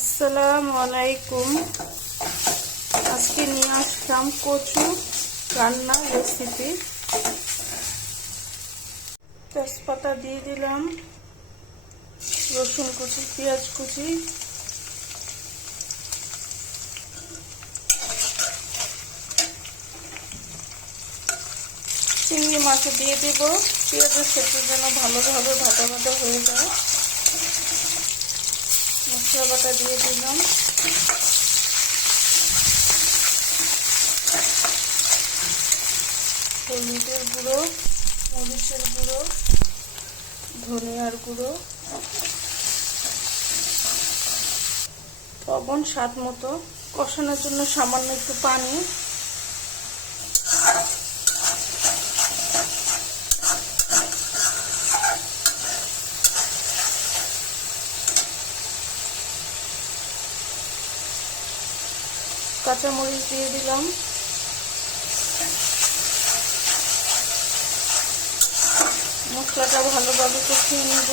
আসসালামু আলাইকুম। আজকে নিয়ে আসলাম কচু রান্নার রেসিপি তেজপাতা দিয়ে দিলাম, রসুন কুচি, পেঁয়াজ কুচি। চিংড়ি মাছ দিয়ে দিব, পেঁয়াজের ক্ষেত্রে যেন ভালোভাবে ভাজা ভাজা হয়ে যায়। মশলা বাটা দিয়ে দিলাম। হলুদের গুঁড়ো, মরিচের গুঁড়ো, ধনিয়ার গুঁড়ো। লবণ স্বাদ মতো কষানোর জন্য সামান্য একটু পানি। কাঁচামরিচ দিয়ে দিলাম। মশলাটা ভালোভাবে কষিয়ে নেব।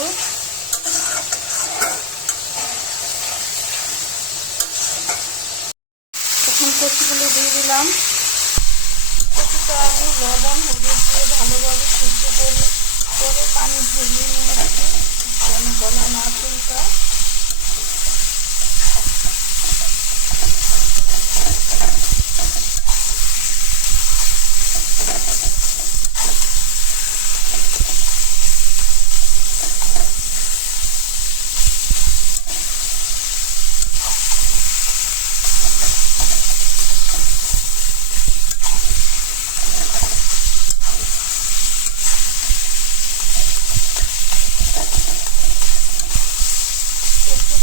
এখন কচুগুলো দিয়ে দিলাম। কচুটা আমি লবণ, হলুদ দিয়ে ভালোভাবে সিদ্ধ করে করে পানি ঝরিয়ে নিয়েছি। যেন গলা না চুলকায়।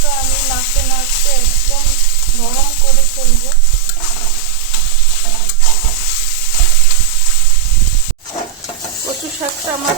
কচুটা আমি নাচতে নাচতে একদম নরম করে ফেলব। কচু শাকটা আমার